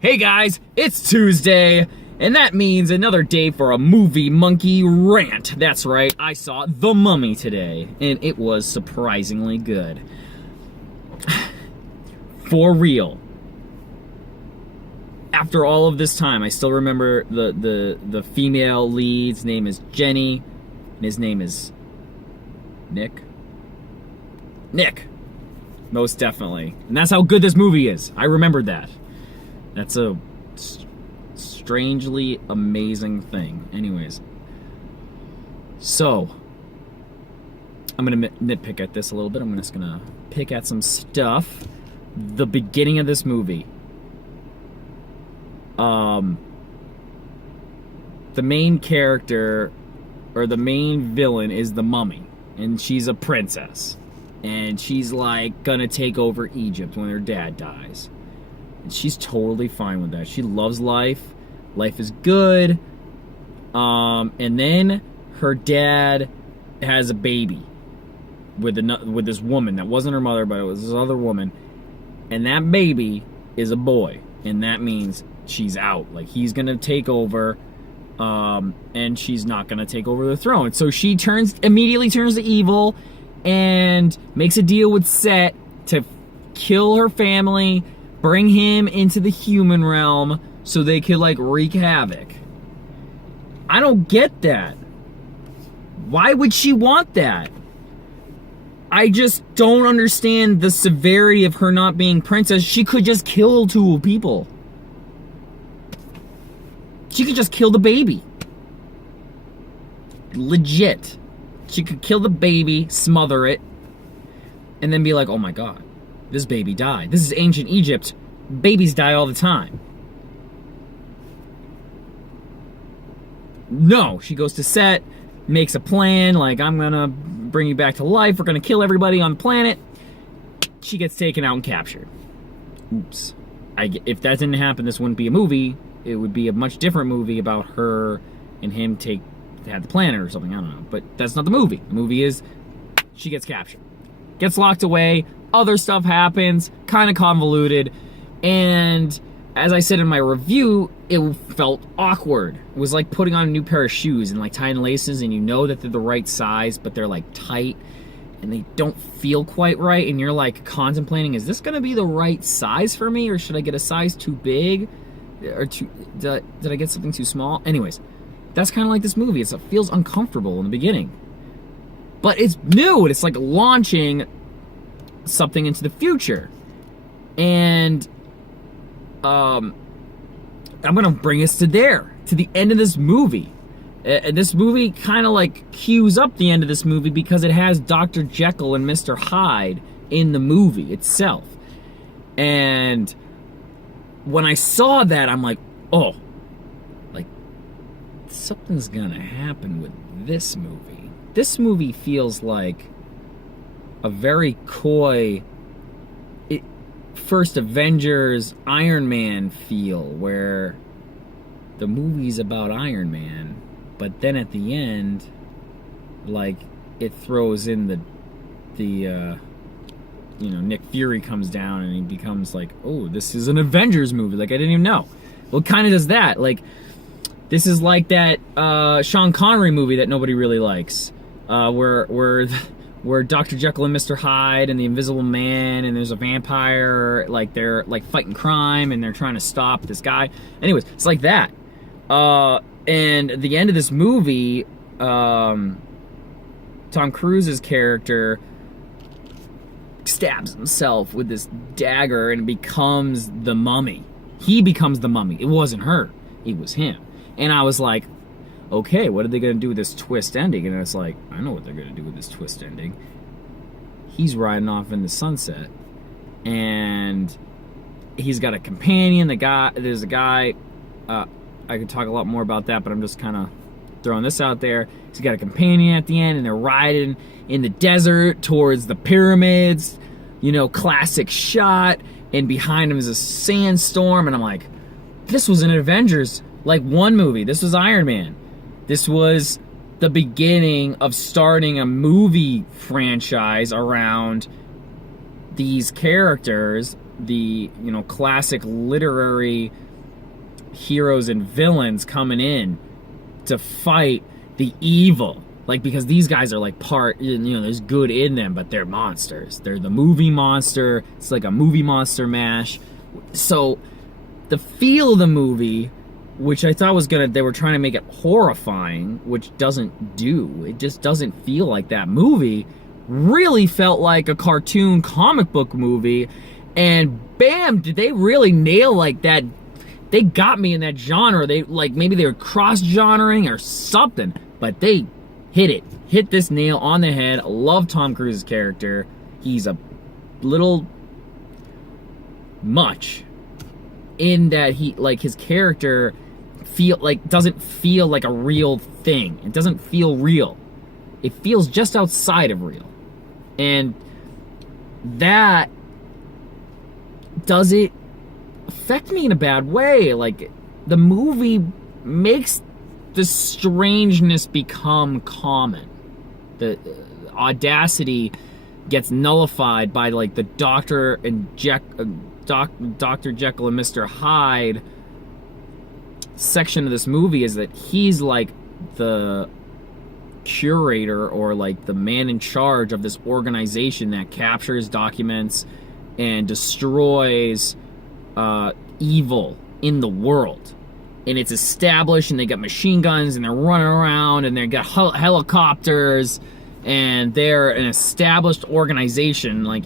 Hey guys, it's Tuesday, and that means another day for a movie monkey rant. That's right, I saw The Mummy today, and it was surprisingly good. For real. After all of this time, I still remember the female lead's name is Jenny, and his name is Nick. Nick. Most definitely. And that's how good this movie is. I remembered that. That's a strangely amazing thing. Anyways. So, I'm going to nitpick at this a little bit. I'm just going to pick at some stuff. The beginning of this movie. The main character, or the main villain, is the mummy. And she's a princess. And she's like gonna take over Egypt when her dad dies. And she's totally fine with that. She loves life. Life is good. And then her dad has a baby with this woman that wasn't her mother, but it was this other woman. And that baby is a boy. And that means she's out. Like, he's gonna take over. And she's not gonna take over the throne. So she immediately turns to evil and makes a deal with Set to kill her family, bring him into the human realm so they could, like, wreak havoc. I don't get that. Why would she want that? I just don't understand the severity of her not being princess. She could just kill two people. She could just kill the baby. Legit. She could kill the baby, smother it, and then be like, oh my god, this baby died. This is ancient Egypt. Babies die all the time. No, she goes to Set, makes a plan, like, I'm gonna bring you back to life, we're gonna kill everybody on the planet. She gets taken out and captured. Oops. If that didn't happen, this wouldn't be a movie. It would be a much different movie about her and him had the planet or something, I don't know. But that's not the movie. The movie is she gets captured. Gets locked away, other stuff happens, kind of convoluted, and as I said in my review, it felt awkward. It was like putting on a new pair of shoes and like tying laces, and you know that they're the right size, but they're like tight, and they don't feel quite right, and you're like contemplating, is this gonna be the right size for me, or should I get a size too big? Or did I get something too small? Anyways, that's kind of like this movie. It feels uncomfortable in the beginning. But it's new, and it's like launching something into the future. And I'm gonna bring us to the end of this movie. And this movie kind of like cues up the end of this movie because it has Dr. Jekyll and Mr. Hyde in the movie itself. And when I saw that, I'm like, oh, like, something's gonna happen with this movie. This movie feels like a very coy first Avengers Iron Man feel, where the movie's about Iron Man, but then at the end, like, it throws in the Nick Fury comes down and he becomes like, oh, this is an Avengers movie. Like, I didn't even know. Well, it kind of does that. Like, this is like that Sean Connery movie that nobody really likes, where Dr. Jekyll and Mr. Hyde and the Invisible Man and there's a vampire, like, they're like fighting crime and they're trying to stop this guy. Anyways, it's like that. And at the end of this movie, Tom Cruise's character stabs himself with this dagger and becomes the mummy. He becomes the mummy. It wasn't her. It was him. And I was like, okay, what are they going to do with this twist ending? And it's like, I know what they're going to do with this twist ending. He's riding off in the sunset. And he's got a companion. There's a guy. I could talk a lot more about that, but I'm just kind of throwing this out there. He's got a companion at the end, and they're riding in the desert towards the pyramids. You know, classic shot. And behind him is a sandstorm. And I'm like, this was an Avengers, like, one movie. This was Iron Man. This was the beginning of starting a movie franchise around these characters classic literary heroes and villains coming in to fight the evil. Like, because these guys are like there's good in them, but they're monsters. They're the movie monster. It's like a movie monster mash. So the feel of the movie, which I thought they were trying to make it horrifying, which doesn't do. It just doesn't feel like that movie. Really felt like a cartoon comic book movie. And bam, did they really nail like that. They got me in that genre. Maybe they were cross-genring or something, but they hit this nail on the head. I love Tom Cruise's character. He's a little much in that his character doesn't feel like a real thing. It doesn't feel real. It feels just outside of real. And that does it affect me in a bad way. Like, the movie makes the strangeness become common. The audacity gets nullified by like the Dr. Jekyll and Mr. Hyde section of this movie, is that he's like the curator or like the man in charge of this organization that captures, documents, and destroys evil in the world. And it's established, and they got machine guns, and they're running around, and they got helicopters, and they're an established organization, like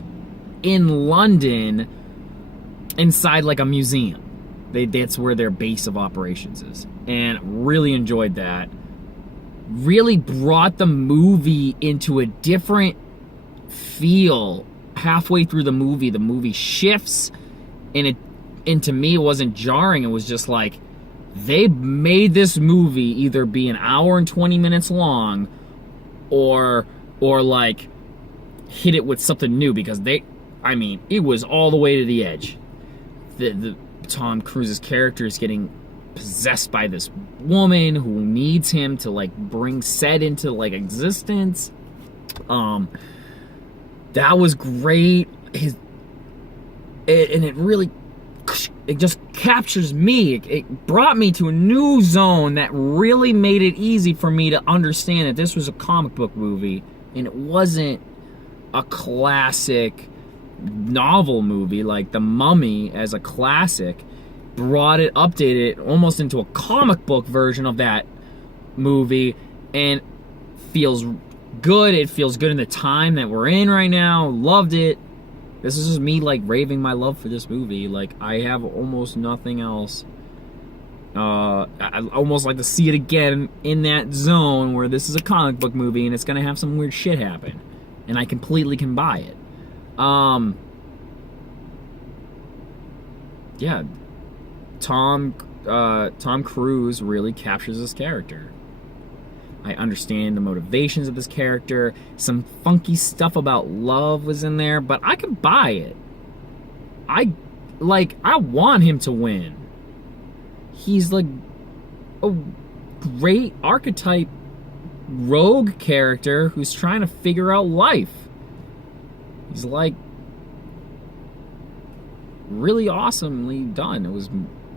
in London, inside like a museum. That's where their base of operations is. And really enjoyed that. Really brought the movie into a different feel. Halfway through the movie shifts, and to me it wasn't jarring. It was just like, they made this movie either be an hour and 20 minutes long or like hit it with something new, because it was all the way to the edge. The Tom Cruise's character is getting possessed by this woman who needs him to like bring Sed into like existence. That was great. It just captures me. It brought me to a new zone that really made it easy for me to understand that this was a comic book movie and it wasn't a classic novel movie like The Mummy as a classic. Updated it almost into a comic book version of that movie, and feels good. It feels good in the time that we're in right now. Loved it. This is just me like raving my love for this movie. Like, I have almost nothing else. I almost like to see it again in that zone where this is a comic book movie and it's gonna have some weird shit happen, and I completely can buy it. Yeah, Tom Cruise really captures this character. I understand the motivations of this character. Some funky stuff about love was in there, but I could buy it. I want him to win. He's like a great archetype rogue character who's trying to figure out life. He's like really awesomely done. It was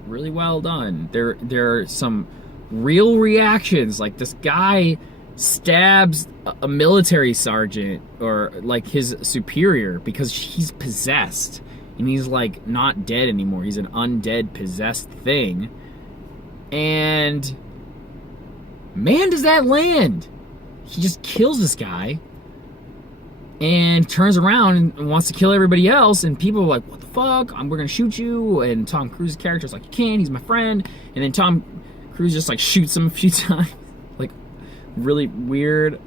really well done. There are some real reactions, like this guy stabs a military sergeant or like his superior because he's possessed, and he's like not dead anymore. He's an undead possessed thing, and man, does that land. He just kills this guy and turns around and wants to kill everybody else, and people are like, what the fuck, we're gonna shoot you. And Tom Cruise's character's like, you can't, he's my friend. And then Tom Cruise just like shoots him a few times. Like, really weird.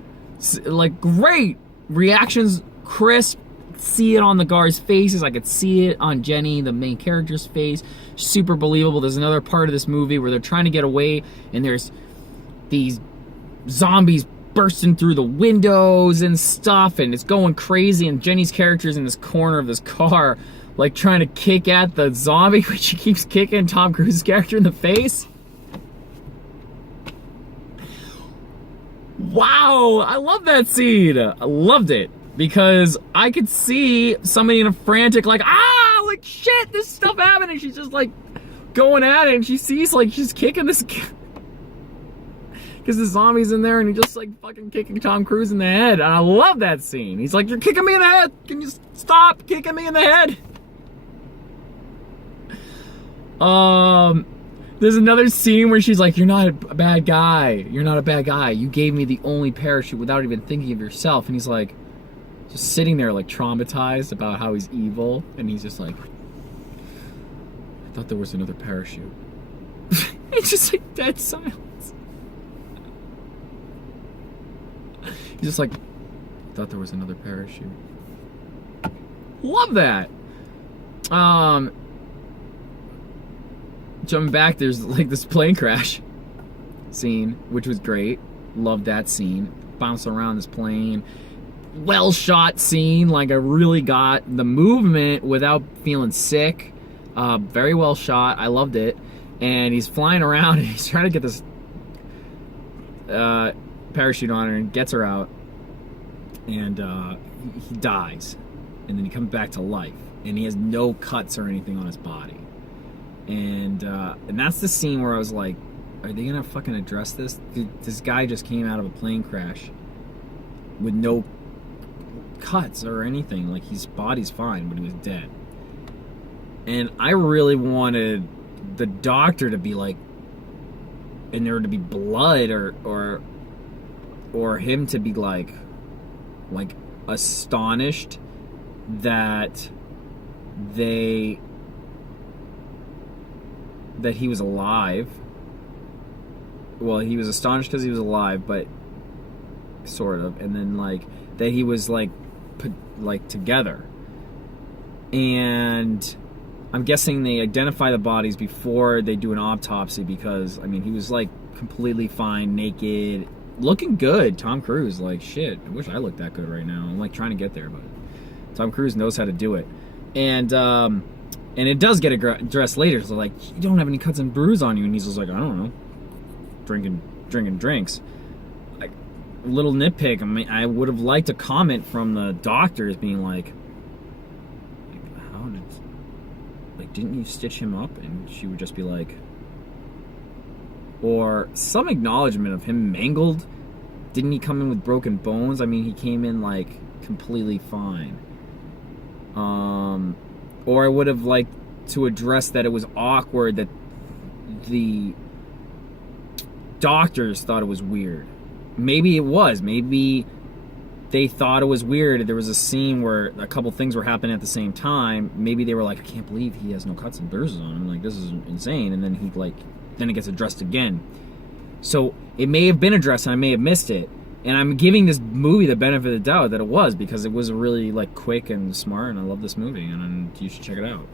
Like, great reactions, crisp. See it on the guards' faces. I could see it on Jenny, the main character's face. Super believable. There's another part of this movie where they're trying to get away, and there's these zombies bursting through the windows and stuff, and it's going crazy, and Jenny's character's in this corner of this car, like trying to kick at the zombie, but she keeps kicking Tom Cruise's character in the face. Wow, I love that scene. I loved it. because I could see somebody in a frantic, like, like shit, this stuff happened, and she's just like going at it, and she sees like she's kicking this because the zombie's in there, and he's just like fucking kicking Tom Cruise in the head, and I love that scene. He's like, you're kicking me in the head, can you stop kicking me in the head? There's another scene where she's like, you're not a bad guy, you're not a bad guy, you gave me the only parachute without even thinking of yourself. And he's like just sitting there like traumatized about how he's evil, and he's just like, I thought there was another parachute. It's just like dead silence. He's just like, I thought there was another parachute. Love that. Jumping back, there's like this plane crash scene, which was great. Loved that scene. Bouncing around this plane. Well shot scene. Like I really got the movement without feeling sick. Very well shot. I loved it. And he's flying around and he's trying to get this parachute on her and gets her out. And he dies. And then he comes back to life. And he has no cuts or anything on his body. And that's the scene where I was like, are they gonna fucking address this? This guy just came out of a plane crash with no cuts or anything. Like his body's fine, but he was dead. And I really wanted the doctor to be like, and there to be blood or him to be like astonished that he was alive. Well, he was astonished because he was alive, but sort of, and then like that he was like put like together. And I'm guessing they identify the bodies before they do an autopsy, because I mean he was like completely fine, naked, looking good. Tom Cruise, like shit, I wish I looked that good right now. I'm like trying to get there, but Tom Cruise knows how to do it. And it does get addressed later. So like, you don't have any cuts and bruise on you, and he's just like, I don't know, drinking drinks. Like, little nitpick. I mean, I would have liked a comment from the doctors being like, how did, like, didn't you stitch him up? And she would just be like, or some acknowledgement of him mangled. Didn't he come in with broken bones? I mean, he came in like completely fine. Or I would have liked to address that it was awkward that the doctors thought it was weird. Maybe it was. Maybe they thought it was weird. There was a scene where a couple things were happening at the same time. Maybe they were like, I can't believe he has no cuts and bruises on him. Like, this is insane. And then then it gets addressed again. So it may have been addressed and I may have missed it. And I'm giving this movie the benefit of the doubt that it was, because it was really like quick and smart, and I love this movie, and you should check it out.